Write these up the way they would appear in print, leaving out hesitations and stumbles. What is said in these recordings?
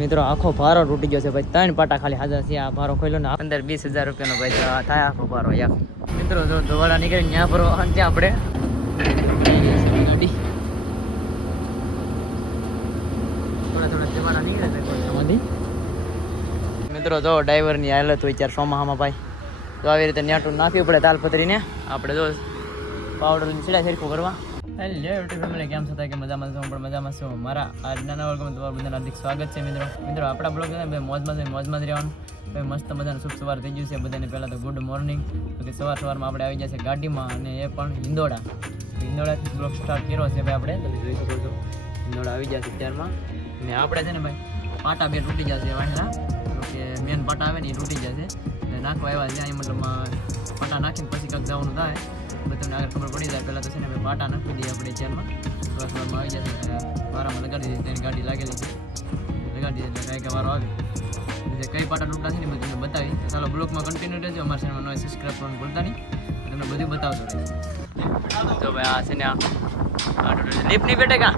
મિત્રો આખો ભારો તૂટી ગયો છે ભાઈ, 3 પાટા ખાલી હાજર છે. આ ભારો ખોલ્યો ને 15-20 હજાર રૂપિયાનો ભાઈ થાય આખો ભારો યાર. મિત્રો જો ધોવાડા નીકળી ત્યાં ભરો ત્યાં આપણે ગાડી થોડા જવાના નીકળે છે કોલસામાંથી. મિત્રો જો ડ્રાઈવરની હાલત હોય ચાર સોમાહામાં ભાઈ, તો આવી રીતે નેટું નાખવી પડે તાલપત્રીને. આપણે જો પાવડરની સીડા સરખું કરવા. હેલો યુટ્યુબ ફેમિલી, કેમ છો? કે મજામાં છો? પણ મજામાં છો. મારા આજના નવા વર્ગમાં તમારું બધાનું હાર્દિક સ્વાગત છે. મિત્રો આપણા બ્લોગ છે ભાઈ મોજમાં જ રહેવાનું ભાઈ. મસ્ત મજાનું શુભ સવાર થઈ ગયું છે બધાને. પહેલાં તો ગુડ મોર્નિંગ. તો કે સવારમાં આપણે આવી જશે ગાડીમાં, અને એ પણ હિંદોડાથી બ્લોગ સ્ટાર્ટ કર્યો છે ભાઈ આપણે. તમે જોઈ શકો છો હિંદોડા આવી જશે ત્યારમાં. ને આપણે છે ને ભાઈ પાટા બે તૂટી જશે વાંચના, કે મેન પાટા આવે ને એ તૂટી જશે. એટલે નાખવા આવ્યા છે અહીં, મતલબમાં પાટા નાખીને પછી કંઈક જવાનું થાય તો તમને આગળ ખબર પડી જાય. પહેલાં તો છે ને ભાઈ પાટા નાખી દઈએ આપણે ચેરમાં. સવારમાં આવી જશે, વારામાં લગાડી દઈએ. તેની ગાડી લાગેલી છે, લગાડી દઈએ એટલે કાંઈ વારો આવે. જે કઈ પાટા તૂટતા છે ને મેં તમને બતાવી. ચાલો બ્લોગમાં કન્ટિન્યુ રહેજો. અમારા ચેનલમાં નવા સબસ્ક્રાઈબ કરવાનું ભૂલતા નહીં, તમને બધું બતાવતો રહેશે. તો ભાઈ આ છે ને આ લીપ નહીં બેઠેગા,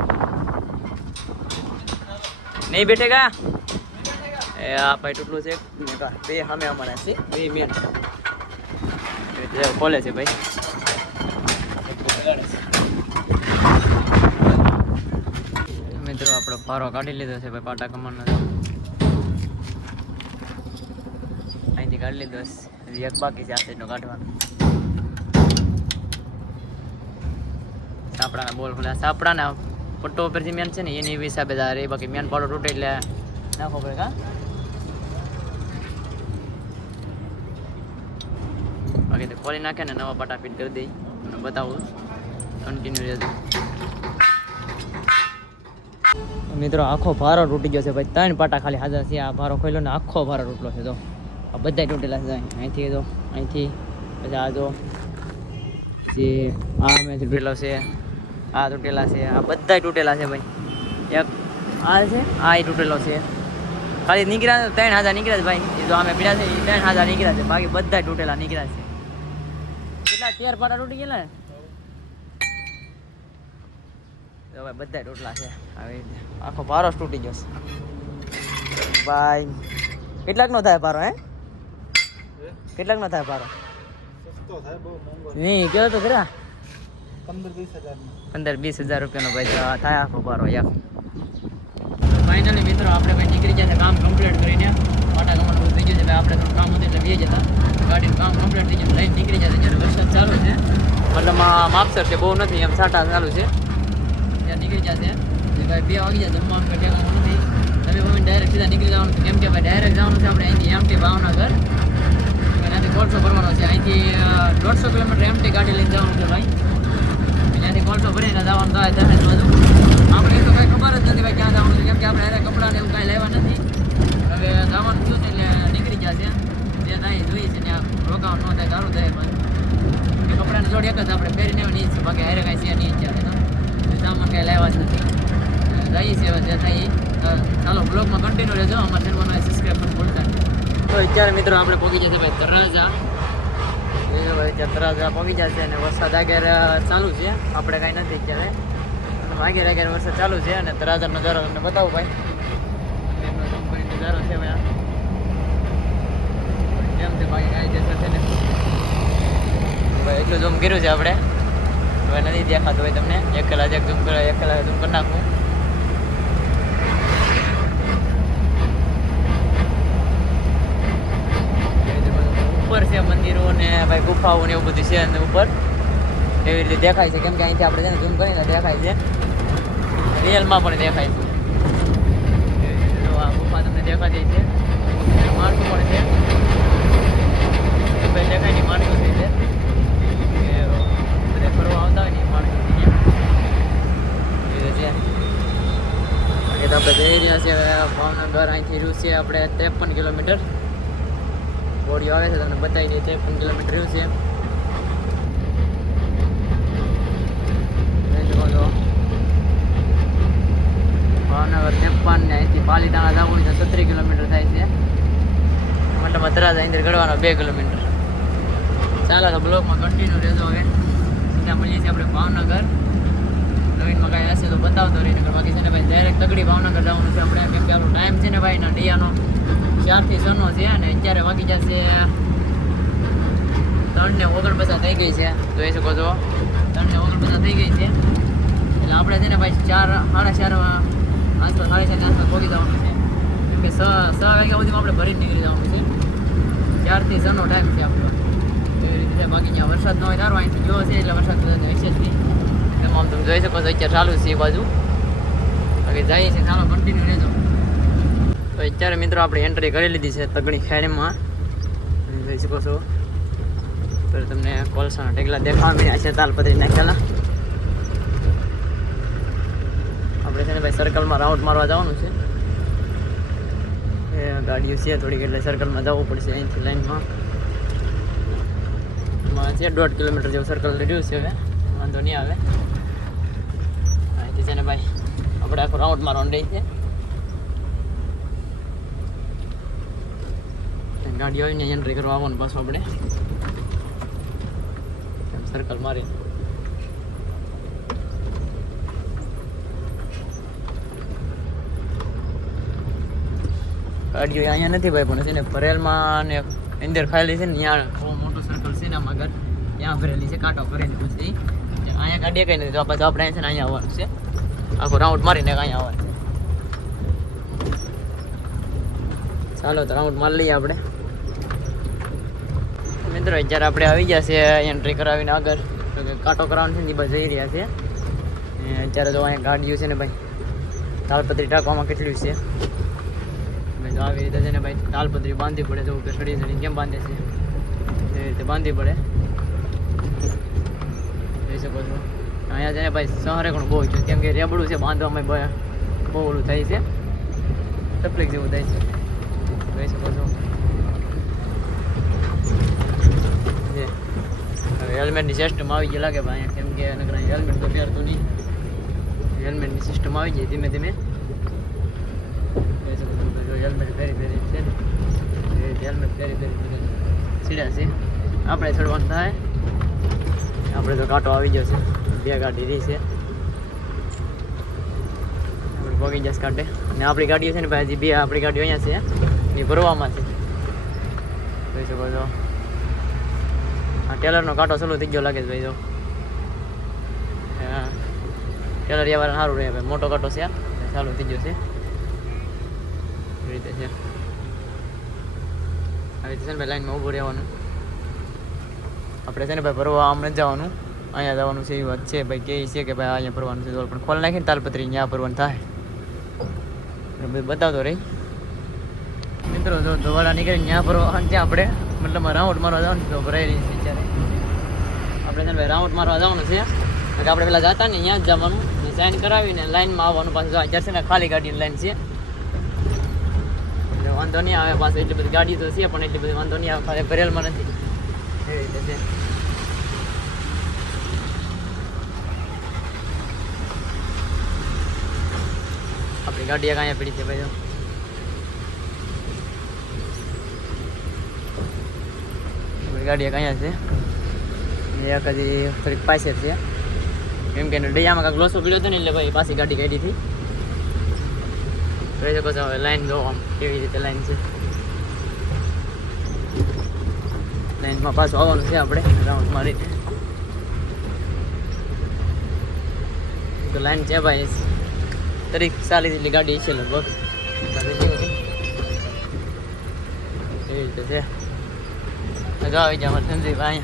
નહીં બેઠેગા. એ આ ભાઈ તૂટલું છે બે સામે અમારા છે, બે મેન ખોલે છે ભાઈ. મિત્રો આપણો પારો કાઢી લીધો છે ભાઈ પાટા કમાનો. અહીંથી કાઢી લીધો, એક બાકી છે આ સાઈડનો કાઢવાનો. સાપડાના બોલ ખોલ્યા, સાપડાના પટ્ટો ઉપર જે મેન છે ને એની હિસાબે એ બાકી મેન પાડો તૂટે એટલે નાખો પડે. કા બાકી તો ખોલી નાખે ને નવા પાટા ફિટ કરી દઈ. તમને બતાવું, કન્ટિન્યુ રહેજો. મિત્રો આખો ભારો તૂટી ગયો છે ભાઈ, 3 પાટા ખાલી હાજર છે. આ ભારો ખોલ્યો ને આખો ભારો તૂટલો છે. તો આ બધા તૂટેલા છે અહીંથી, તો અહીંથી પછી આ જો જે આ મેં તૂટેલો છે, આ તૂટેલા છે, આ બધા તૂટેલા છે ભાઈ. એક આ છે, આ તૂટેલો છે. ખાલી નીકળ્યા 3000 નીકળ્યા છે ભાઈ. એ જો અમે પીડ્યા છે એ 3000 નીકળ્યા છે, બાકી બધા તૂટેલા નીકળ્યા છે. કેટલા 13 પાટા તૂટી ગયેલા ને તો ભાઈ બધા તૂટલા છે. આવી રીતે આખો ભારો તૂટી ગયો છે ભાઈ. કેટલાકનો થાય ભારો? કેટલાકનો થાય ભારો? નહીં કેવો તો ખરા, 15-20 હજાર રૂપિયાનો ભાઈ થાય આખો ભારો યાર. ફાઇનલી મિત્રો આપણે ભાઈ નીકળી ગયા કામ કમ્પ્લીટ કરીને. પાટા કમાવાનું થઈ ગયું છે ભાઈ. આપણે થોડું કામ હતું એટલે બે જતા ગાડીનું કામ કમ્પ્લીટ થઈ ગયું, લઈને નીકળી જશે. જ્યારે વરસાદ ચાલુ છે, મતલબ માપસર છે, બહુ નથી, એમ છાંટા ચાલુ છે. ત્યાં નીકળી જશે ભાઈ. 2 વાગી જાય, જમવાનું કંઈ ટેકાનું નથી. તમે ભાઈ ડાયરેક્ટ સીધા નીકળી જવાનું, કેમ કે ભાઈ ડાયરેક્ટ જવાનું છે આપણે અહીંથી એમટી ભાવનગર. ત્યાંથી 150 ભરવાનો છે. અહીંથી 150 કિલોમીટર એમટી ગાડી લઈને જવાનું છે ભાઈ. ત્યાંથી 150 ભરીને જવાનું થાય દહેજ બાજુ. આપણે એ તો કંઈ ખબર જ નથી ભાઈ ક્યાં જવાનું છે, કેમ કે આપણે કપડાને એવું કાંઈ લેવા નથી. હવે જવાનું થયું છે એટલે નીકળી ગયા છે. જે થાય જોઈએ છે ત્યાં રોકાવાનું ન થાય સારું થાય ભાઈ. કપડાની જોડી એક જ આપણે પહેરીને નહીં છે, બાકી હારે કાંઈ છે નહીં ત્યારે. તો સામાન કાંઈ લેવા જ નથી. જઈએ છીએ હવે જે થાય. ચાલો બ્લોગમાં કન્ટિન્યુ રહેજો. અમારા ચેનલમાં સબસ્ક્રાઈબ પણ ભૂલતા નહીં. તો અત્યારે મિત્રો આપણે પહોંચી જશે ભાઈ તળાજા. એ ભાઈ ત્યાં તળાજા પહોંચી જશે અને વરસાદ આગળ ચાલુ છે. આપણે કાંઈ નથી અત્યારે, આગળ વરસાદ ચાલુ છે. અને તળાજા નજારો તમને બતાવું ભાઈ. એમનો નજારો છે ભાઈ. કેમ છે બાકી કાંઈ જશે છે ને ભાઈ. એટલું ઝૂમ કર્યું છે આપણે, હવે નથી દેખાતું હોય તમને. એક કલાક ઝૂમ કરો, એક કલાક ઝૂમ કરી નાખું. ઉપર છે મંદિરો ને ભાઈ ગુફાઓ ને એવું બધું છે અને ઉપર એવી રીતે દેખાય છે. કેમ કે અહીંથી આપણે છે ને ઝૂમ કરીને દેખાય છે, રિયલમાં પણ દેખાય છે. આ ગુફા તમને દેખાતી છે, માણસો પણ છે ભાઈ. દેખાય નહીં માણસો છે, બધા ફરવા આવતા હોય ને માણસો છે. બાકી તો આપણે જઈ રહ્યા છીએ ભાવનગર. અહીંથી રહ્યું છે આપણે 53 કિલોમીટર. બોડીઓ આવે છે તમને બતાવી દઈએ. 53 કિલોમીટર રહ્યું છે. ભાવનગર 53 ને અહીંથી પાલીતાણા જવું હોય તો 36 કિલોમીટર થાય છે. મતલબ તળાજા અંદર ગળવાનો 2 કિલોમીટર. ચાલો તો બ્લોગમાં કન્ટિન્યુ રહેજો. હવે સીધા મળીએ છીએ આપણે ભાવનગર. નવીનમાં કાંઈ હશે તો બતાવતો રહી નગર બાકી છે ને ભાઈ ડાયરેક્ટ તગડી ભાવનગર જવાનું છે આપણે કેમ કે આપણો ટાઈમ છે ને ભાઈ ના ડિયાનો 4 થી 6 નો છે અને અત્યારે વાગી જશે 3:49 થઈ ગઈ છે જોઈ શકો છો 3:49 થઈ ગઈ છે એટલે આપણે છે ને ભાઈ 4 4:30 આસપાસ 4:30 આસપાસ પહોંચી જવાનું છે કેમ કે 6 વાગ્યા સુધીમાં આપણે ભરી નીકળી જવાનું છે 4 થી 6 નો ટાઈમ છે આપણો એવી રીતે બાકી ત્યાં વરસાદ ન હોય તારો અહીંથી જો છે એટલે વરસાદ હશે જ નહીં આમ તમે જોઈ શકો છો અત્યારે ચાલુ છે એ બાજુ બાકી જાય છે ચાલો કન્ટિન્યુ રહેજો તો અત્યારે મિત્રો આપણે એન્ટ્રી કરી લીધી છે તગણી ખેડીમાં જોઈ શકો છો તો તમને કોલસાના ટેગલા દેખાવા મળ્યા છે તાલપત્રી નાખેલા આપણે છે ને ભાઈ સર્કલમાં રાઉન્ડ મારવા જવાનું છે એ ગાડીઓ છે થોડીક એટલે સર્કલમાં જવું પડશે અહીંથી લાઈનમાં છે 1.5 કિલોમીટર જેવું સર્કલ રેડિયુસ છે હવે વાંધો નહીં આવે અહીંથી છે ને ભાઈ આપણે આખો રાઉન્ડ મારવાનું રહી છે ગાડી આવીને એન્ટ્રી કરવા આવવાનું પાછું આપણે સર્કલ મારી ગાડીઓ અહીંયા નથી ભાઈ પણ છે ને ભરેલમાં ને અંદર ખાયેલી છે ને ત્યાં બહુ મોટું સર્કલ છે ને આમાં આગળ ત્યાં ભરેલી છે કાંટો કરેલી પછી અહીંયા ગાડીએ કઈ નથી તો પાછું આપણે છે ને અહીંયા આવવાનું છે આખો રાઉન્ડ મારીને અહીંયા આવવાનું છે ચાલો તો રાઉન્ડ મારી લઈએ આપણે મિત્રો અત્યારે આપણે આવી ગયા છે એન્ટ્રી કરાવીને આગળ કાંટો કરાવવાનો છે ને એ બસ જઈ રહ્યા છે અત્યારે તો અહીંયા ગાડીઓ છે ને ભાઈ તાલપત્રી ટાંકવામાં કેટલું છે તો આવી રીતે છે ને ભાઈ તાલપત્રી બાંધવી પડે તો કે સડી સડી કેમ બાંધે છે એ રીતે બાંધવી પડે જોઈ શકો છો અહીંયા છે ને ભાઈ સહારે પણ બહુ છે કેમ કે રેબડું છે બાંધવામાં બહુ ઓલું થાય છે તકલીફ જેવું થાય છે જોઈ શકો છો હવે હેલ્મેટની સિસ્ટમ આવી ગઈ લાગે ભાઈ કેમ કે નકર હેલ્મેટ તો પહેરતું નહીં હેલ્મેટની સિસ્ટમ આવી જાય ધીમે ધીમે હેલ્મેટ ફેરી છે ને હેલ્મેટ ફેરી સીડા છે આપણે ચડવાનું થાય આપણે તો કાંટો આવી ગયો છે 2 ગાડી રહી છે આપણે પગી જશે કાંટે અને આપણી ગાડીઓ છે ને ભાઈ હજી 2 આપણી ગાડીઓ અહીંયા છે એ ભરવામાં છે જોઈ શકો છો આ ટેલરનો કાંટો ચાલુ થઈ ગયો લાગે છે ભાઈ તો ટેલર વાળા સારું રહે ભાઈ મોટો કાંટો છે ચાલુ થઈ ગયો છે રીતે છે આવી રીતે છે ને ભાઈ લાઈનમાં ઊભું રહેવાનું આપણે છે ને ભાઈ ભરવા આમ નથી જવાનું અહીંયા જવાનું છે એવી વાત છે ભાઈ કે છે કે ભાઈ અહીંયા ભરવાનું છે પણ ખોલ નાખીને તાલપત્રી ત્યાં ભરવાનું થાય બધું બતાવતો રહી મિત્રો જો ધોવાડા નીકળીને ત્યાં ભરવા ત્યાં આપણે મતલબ રાઉન્ડ મારવા જવાનું તો ભરાઈ રહી છે અત્યારે આપણે છે ને ભાઈ રાઉન્ડ મારવા જવાનું છે આપણે પેલા જતા ને ત્યાં જ જવાનું સાઇન કરાવીને લાઈનમાં આવવાનું પાછું અત્યારે છે ને ખાલી ગાડીની લાઈન છે વાંધો નહીં આવે પાછું એટલી બધી ગાડી તો છે પણ એટલી બધી વાંધો નહીં આવે ખાલી ભરેલમાં નથી એવી રીતે છે આપણી ગાડી એક અહીંયા પડી છે ભાઈ આપણી ગાડી એક અહીંયા છે એક હજી થોડીક પાસે છે કેમ કે ડૈયામાં કાંઈક લોસો પીડ્યો હતો ને એટલે ભાઈ પાછી ગાડી કાઢી હતી જોઈ શકો છો હવે લાઈન જો આમ કેવી રીતે લાઈન છે લાઈનમાં પાછું આવવાનું છે આપણે રાઉન્ડ મારીને તો લાઈન છે ભાઈ 40 જેટલી ગાડી છે લગભગ એવી રીતે છે જો આવી જાય અમારે સંજીભાઈ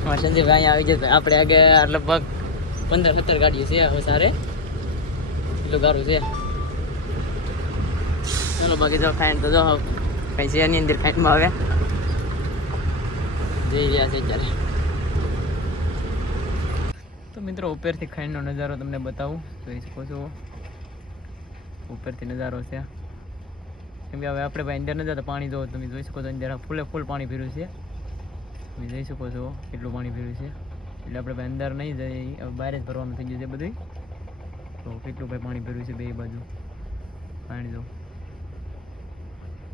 અહીંયા સંજીભાઈ અહીંયા આવી જાય આપણે આગળ લગભગ 15-17 ગાડીઓ છે હવે સારે એટલું ગારું છે ચાલો બાકી જો ખાઈને તો જો કંઈ છે એની અંદર ખાઈનમાં આવે જઈ રહ્યા છે અત્યારે તો મિત્રો ઉપરથી ખાઈનો નજારો તમને બતાવું જોઈ શકો છો ઉપરથી નજારો છે કેમ કે હવે આપણે ભાઈ અંદર નજારો પાણી જોવો તમે જોઈ શકો છો અંદર ફૂલે ફૂલ પાણી ભર્યું છે તમે જોઈ શકો છો કેટલું પાણી ભર્યું છે એટલે આપણે ભાઈ અંદર નહીં જઈએ હવે બહાર જ ભરવાનું થઈ ગયું છે બધું તો કેટલું ભાઈ પાણી ભર્યું છે બે બાજુ પાણી જો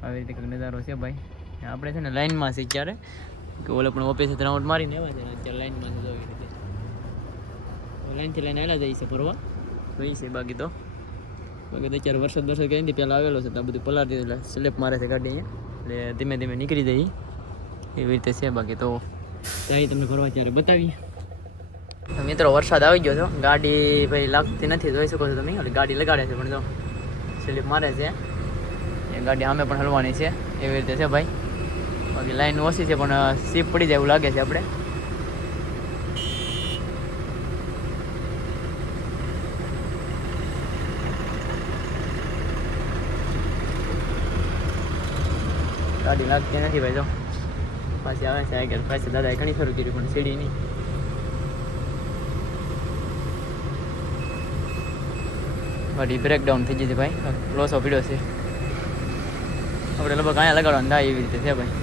આવી રીતે કંઈક નજારો છે ભાઈ આપણે છે ને લાઈનમાં છે ક્યારે કે ઓલે પણ ઓફિસે રાઉન્ડ મારીને આવ્યા છે અત્યારે લાઈનમાં જો એવી રીતે લાઈનથી લઈને આવેલા જાય છે ફરવા જોઈ છે બાકી તો અત્યારે વરસાદ કંઈ નથી પહેલાં આવેલો છે તો આ બધું પલાર દીધું એટલે સ્લેપ મારે છે ગાડી અહીંયા એટલે ધીમે ધીમે નીકળી જઈએ એવી રીતે છે બાકી તો ત્યાં તમને ફરવા ત્યારે બતાવીએ મિત્રો વરસાદ આવી ગયો છો ગાડી ભાઈ લાગતી નથી જોઈ શકો છો તમે એટલે ગાડી લગાડે છે પણ જો સ્લીપ મારે છે એ ગાડી સામે પણ હલવાની છે એવી રીતે છે ભાઈ બાકી લાઈન ઓછી છે પણ સીપ પડી જાય એવું લાગે છે આપણે ગાડી લાગતી નથી ભાઈ જો પાછી આવે છે આગળ પાછી દાદાએ ઘણી ખરું કર્યું પણ સીડી નહીં ગાડી બ્રેકડાઉન થઈ ગઈ છે ભાઈ લોસો પીડ્યો છે આપણે લગભગ અહીંયા લગાડવાનું થાય એવી રીતે છે ભાઈ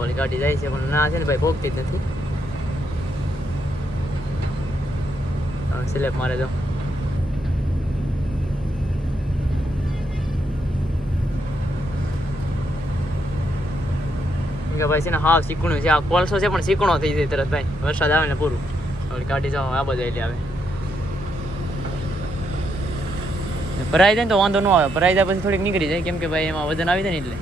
ઓલી ગાડી જાય છે પણ ના છે ને ભાઈ ભોગતી જ નથી સ્લેપ મારે જો ભાઈ છે ને હા શીકણું છે આ કોલસો છે પણ શીકણો થઈ જાય તરત ભાઈ વરસાદ આવે ને પૂરું ઓલી ગાડી જાઓ આ બધું એટલે આવે ભરાઈ જાય ને તો વાંધો ન આવે ભરાઈ જાય પછી થોડીક નીકળી જાય કેમ કે ભાઈ એમાં વજન આવી જાય ને એટલે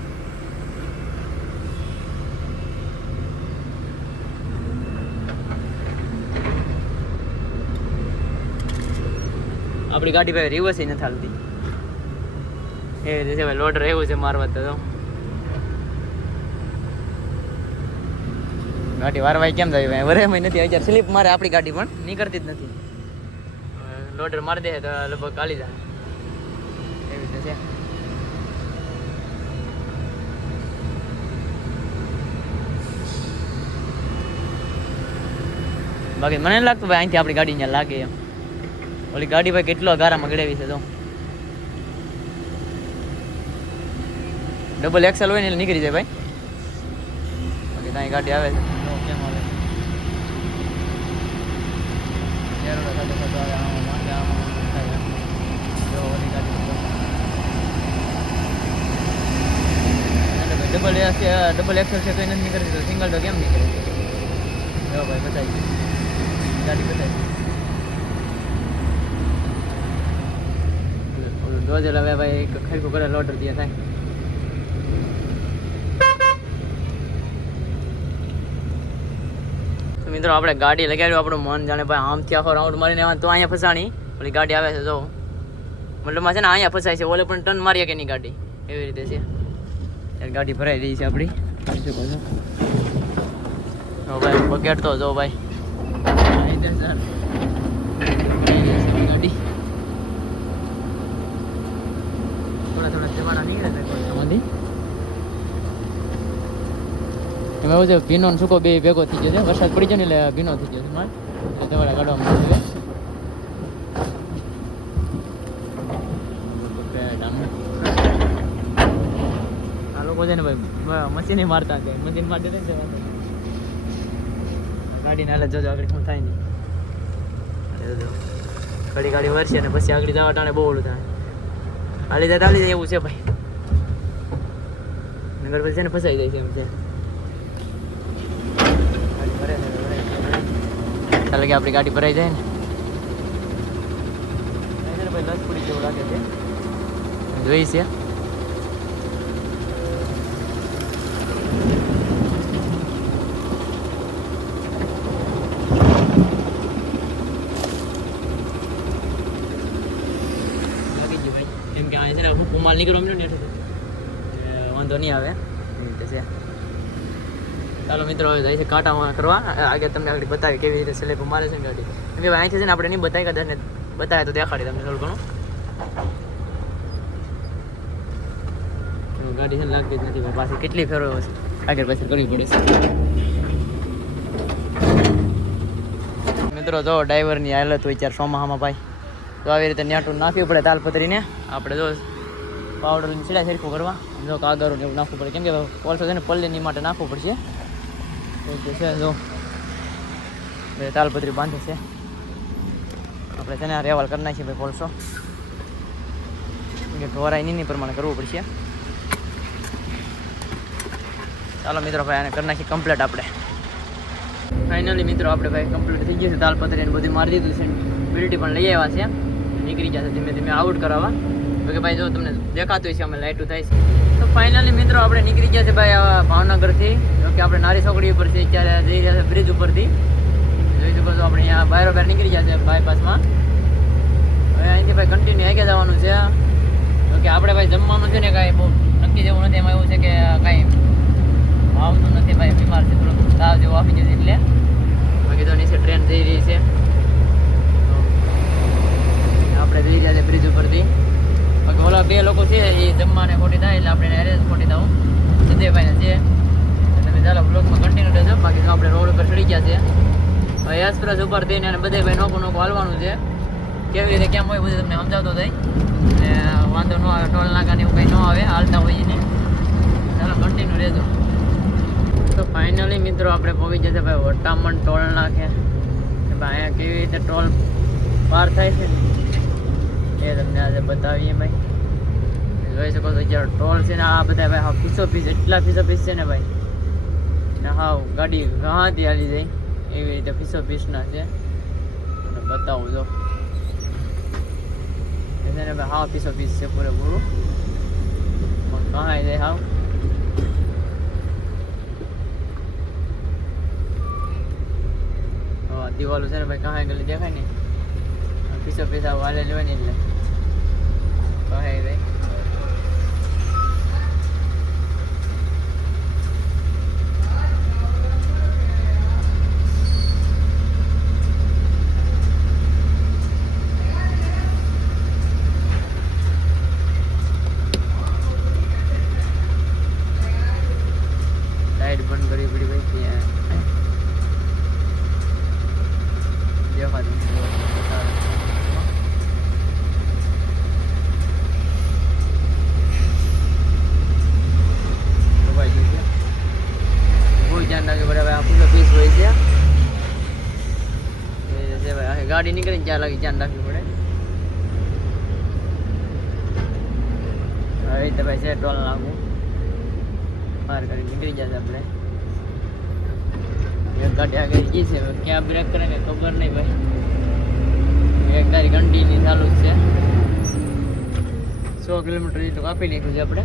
આપણી ગાડી ભાઈ રિવર્સ નથી હાલતી એ રીતે ભાઈ લોડર એવું છે મારવા તો ગાડી વારવાઈ કેમ થાય ભાઈ વરેમાં નથી અત્યારે સ્લીપ મારે આપણી ગાડી પણ નીકળતી જ નથી લોડર મારી દે તો લગભગ કાલી જાય એવી રીતે છે બાકી મને લાગતું ભાઈ અહીંથી આપણી ગાડી અહીંયા લાગે એમ ઓલી ગાડી ભાઈ કેટલો ગારામાં ગળેવી છે તો ડબલ એક્સેલ હોય ને એટલે નીકળી જાય ભાઈ બાકી ત્યાં ગાડી આવે છે કેમ આવે ડબલ એક્સેલ છે તો એને નીકળી તો સિંગલ તો કેમ નીકળે જો ભાઈ બતાવી ગાડી બતાવી રોજ હવે ભાઈ ખરખું કરે લોડર ત્યાં થાય તો મિત્રો આપણે ગાડી લગાડ્યું આપણું મન જાણે ભાઈ આમથી આખો રાઉન્ડ મારીને આવવાનું તો અહીંયા ફસાણી ઓલી ગાડી આવે છે જો મતલબમાં છે ને અહીંયા ફસાય છે ઓલે પણ ટર્ન મારીએ કે નહીં ગાડી એવી રીતે છે ત્યારે ગાડી ભરાઈ રહી છે આપણી જો ભાઈ બકેટ તો જો ભાઈ ગાડી થોડા જવાના નીકળે છે એમાંથી એમાં એવું છે ભીનો ને સૂકો બે ભેગો થઈ ગયો છે વરસાદ પડી જાય ને એટલે ભીનો થઈ ગયો છે મારે એટલે દવાડા કાઢવામાં આવે આ લોકો છે ને ભાઈ મશીન મારતા છે મશીન માટે ને ગાડીને હાલે જોજો આગળ શું થાય નહીં ઘડી ગાડી વરસે ને પછી આગળ જવા ટાણે બહુ ઓલું થાય હાલી જાય એવું છે ભાઈ નગર પછી છે ને ફસાઈ જાય છે એમ છે ચાલે કે આપણી ગાડી ભરાઈ જાય ને ભાઈ લસ પડી જેવું લાગે છે જોઈ છે કેમ કે આ છે ને માલ નીકળો ને વાંધો નહીં આવે એ રીતે છે ચાલો મિત્રો હવે જાય છે કાંટામાં કરવા આગળ તમને આગળ બતાવી કેવી રીતે સ્લેપ મારે છે ગાડી કેમ કે અહીંથી છે ને આપણે નહીં બતાવી કદાચ ને બતાવે તો દેખાડી તમને થોડું ઘણું ગાડી છે ને લાગતી જ નથી પાછી કેટલી ફેરો છે આગળ પાછળ કરવી પડે છે મિત્રો જો ડ્રાઈવરની હાલત હોય ચાર સોમાહામાં ભાઈ તો આવી રીતે ન્યાટું નાખવી પડે તાલપત્રીને આપણે જો પાવડર સીડા સરખું કરવા જો કાગળું એવું નાખવું પડે કેમ કે કોલસો છે ને પલ્લીની માટે નાખવું પડશે છે જો તાલપત્રી બાંધે છે આપણે છે ને રેવાલ કરી નાખીએ ભાઈ કોલસો કે ઢોરાય નહીં પ્રમાણે કરવું પડશે ચાલો મિત્રો ભાઈ આને કરી નાખી કમ્પ્લીટ આપણે. ફાઇનલી મિત્રો આપણે ભાઈ કમ્પ્લીટ થઈ ગયું છે. તાલપત્રી ને બધું મારી દીધું છે. બિલ્ટી પણ લઈ આવ્યા છે. નીકળી જશે ધીમે ધીમે આઉટ કરાવવા. તો કે ભાઈ જો તમને દેખાતું છે અમે લાઇટું થાય છે. તો ફાઇનલી મિત્રો આપણે નીકળી ગયા છે ભાઈ આ ભાવનગરથી. જો કે આપણે નારી ચોકડી ઉપર છે અત્યારે જઈ રહ્યા છે બ્રિજ ઉપરથી. જોઈ શકો છો આપણે અહીંયા બહાર નીકળી ગયા છે બાયપાસમાં. હવે અહીંથી ભાઈ કન્ટિન્યુ આગળ જવાનું છે. જો કે આપણે ભાઈ જમવાનું છે ને કાંઈ બહુ નક્કી જેવું નથી. એમાં એવું છે કે કાંઈ આવતું નથી ભાઈ, બીમાર છે થોડુંક તાવ જેવું આપી જશે એટલે. બાકી તો નીચે ટ્રેન જઈ રહી છે. આપણે જઈ રહ્યા છે બ્રિજ ઉપરથી. બાકી ઓલા બે લોકો છે એ જમવાને ખોટી થાય એટલે આપણે એરેન્જ ખોટી થવું સિદ્ધેભાઈને છે. તમે ચાલો બ્લોગમાં કન્ટિન્યુ રહેજો. બાકી તો આપણે રોડ ઉપર ચડી ગયા છે. હવે એક્સપ્રેસ ઉપર થઈને અને બધે ભાઈ નોખું હાલવાનું છે. કેવી રીતે કેમ હોય બધું તમને સમજાવતો થાય ને વાંધો ન આવે. ટોલ નાકા ને એવું કંઈ ન આવે, હાલતા હોઈએ ને. ચાલો કન્ટિન્યુ રહેજો. તો ફાઇનલી મિત્રો આપણે પહોંચી જશે ભાઈ વટામણ ટોલ નાખે. ભાઈ અહીંયા કેવી રીતે ટોલ પાર થાય છે ને એ તમને આજે બતાવીએ ભાઈ. જોઈ શકો છો જ્યારે ટોલ છે ને આ બધા ભાઈ હા પીસો પીસ એટલા પીસો પીસ છે ને ભાઈ ને હા ગાડી ઘાથી હાલી જાય એવી રીતે પીસો પીસના છે. અને બતાવું જો એને ભાઈ હા પીસો પીસ છે પૂરેપૂરું. કહાય જાય હાવ દિવાલું છે ને ભાઈ કહાય ગલી દેખાય ને પીસો પીસા વાલે લેવાની એટલે કહાય જાય. લાઈટ બંધ કરવી પડી ભાઈ ત્યાં દેખાતું બહુ ધ્યાન રાખવું પડે ભાઈ. આપણું પીસ હોય છે ભાઈ. ગાડી નીકળીને જ્યાં લાગી ધ્યાન રાખવું પડે. હવે રીતે ભાઈ છે ટોલ નાખવું પાર કરી નીકળી જશે આપણે. એક ગાડી આગળ જી છે ક્યાં બ્રેક કરે ને ખબર નહીં ભાઈ. એક ગાડી કન્ટિન્યુ ચાલુ જ છે. 100 કિલોમીટર જેટલું કાપી નાખ્યું છે આપણે.